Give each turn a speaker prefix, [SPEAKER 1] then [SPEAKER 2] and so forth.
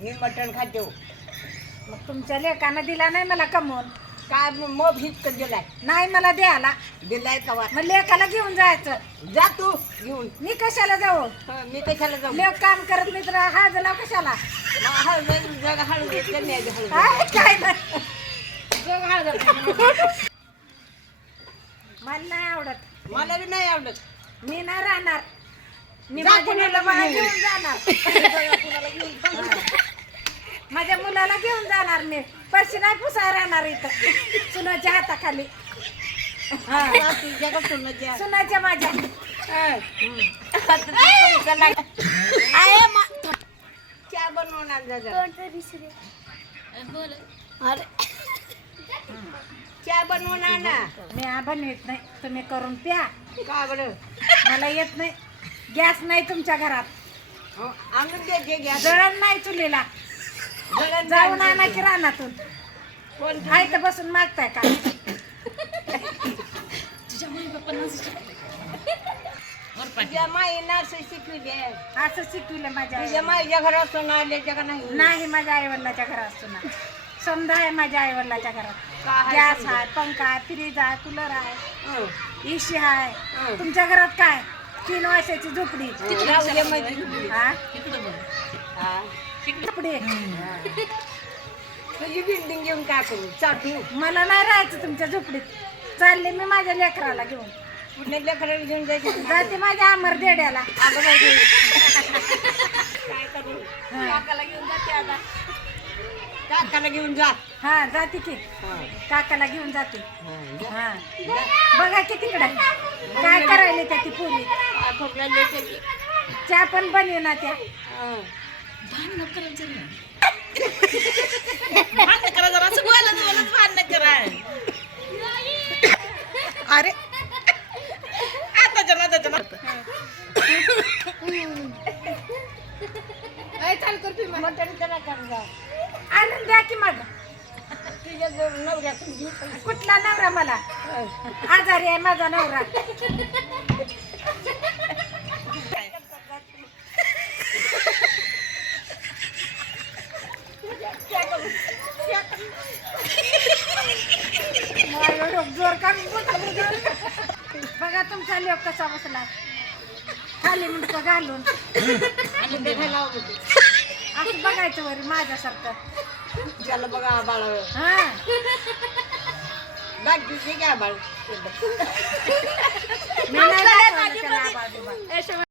[SPEAKER 1] मी मटण खातो
[SPEAKER 2] मग तुमच्या लेकानं दिला नाही मला कमवून?
[SPEAKER 1] काय मग हित दिलाय.
[SPEAKER 2] नाही मला द्यायला.
[SPEAKER 1] दिलाय कवा?
[SPEAKER 2] मग लेकाला घेऊन जायचं.
[SPEAKER 1] जा तू घेऊन.
[SPEAKER 2] मी कशाला जाऊ?
[SPEAKER 1] हं, मी कशाला जाऊ?
[SPEAKER 2] लेक काम करत नाही तर हा जला कशाला?
[SPEAKER 1] मग हळद जग हळद घेतलं नाही हळद
[SPEAKER 2] काय काय नाही.
[SPEAKER 1] जग हळद
[SPEAKER 2] मला नाही आवडत.
[SPEAKER 1] मला बी नाही आवडत.
[SPEAKER 2] मी नाही राहणार. मी
[SPEAKER 1] जा
[SPEAKER 2] माझ्या
[SPEAKER 1] कुणाला
[SPEAKER 2] मुलाला
[SPEAKER 1] घेऊन.
[SPEAKER 2] घेऊन जाणार माझ्या मुलाला घेऊन जाणार मी. पैसे नाही पुसाय राहणार इथं. सुनाच्या हाताखाली. सुनाच्या माझ्या.
[SPEAKER 1] पैसा चहा बनवणार जरा. अरे. चहा बनवणार ना.
[SPEAKER 2] मी आ बनवीत नाही. तुम्ही करून प्या.
[SPEAKER 1] का बरं?
[SPEAKER 2] मला येत नाही. गॅस नाही तुमच्या घरात.
[SPEAKER 1] हं, आणून दे जे घ्या
[SPEAKER 2] जळण नाही चुलीला. जाऊन आणा. की रानातून
[SPEAKER 1] कोण
[SPEAKER 2] आहे तर बसून मागताय का
[SPEAKER 1] तुझ्या माईनं असं शिकवली आहे.
[SPEAKER 2] असं शिकविलं माझ्या
[SPEAKER 1] तुझ्या. माईच्या घरात सोनं आल्याच्या का नाही
[SPEAKER 2] नाही माझ्या आईवडिलाच्या घरात सुना समजा आहे माझ्या आईवडिलाच्या घरात
[SPEAKER 1] आहे
[SPEAKER 2] गॅस
[SPEAKER 1] समजा?
[SPEAKER 2] आहे पंखा आहे फ्रीज आहे कूलर आहे
[SPEAKER 1] हं.
[SPEAKER 2] इशी आहे
[SPEAKER 1] हं.
[SPEAKER 2] तुमच्या घरात काय तीन वर्षाची झोपडी. हा
[SPEAKER 1] हा.
[SPEAKER 2] झोपडी
[SPEAKER 1] तुझी बिल्डिंग घेऊन काय करू? चाटू
[SPEAKER 2] मला नाही राहायचं तुमच्या झोपडीत. चालले मी माझ्या लेकराला घेऊन.
[SPEAKER 1] कुठल्या लेकराला घेऊन जायचं
[SPEAKER 2] जाते माझ्या अमर देड्याला.
[SPEAKER 1] अगं बाई. काय करू? काकाला घेऊन जाते आता. काकाला घेऊन जा.
[SPEAKER 2] हा जाते की.
[SPEAKER 1] हं.
[SPEAKER 2] काकाला घेऊन जाते.
[SPEAKER 1] हं,
[SPEAKER 2] बघा की तिकडे. काय करायले त्या ती पोरी. चहा पण बनवे ना त्या
[SPEAKER 1] हं.
[SPEAKER 2] अरे
[SPEAKER 1] मटण करा कर. जा
[SPEAKER 2] आणून द्या की मग.
[SPEAKER 1] तुझ्या पण.
[SPEAKER 2] कुठला नवरा मला?
[SPEAKER 1] हं.
[SPEAKER 2] आजारी आहे माझा नवरा माझं डोकं जोर बोलतो जोर. बघा तुमचा लोक कसा बसला खाली म्हणतो घालून
[SPEAKER 1] ते.
[SPEAKER 2] असं बघायचं वरी माझ्यासारखं
[SPEAKER 1] ज्याला बघा बाळ
[SPEAKER 2] हा
[SPEAKER 1] दाखवते घ्या बाळ
[SPEAKER 2] मी नाही दाखवलं त्याला आबाळ बिबाळ.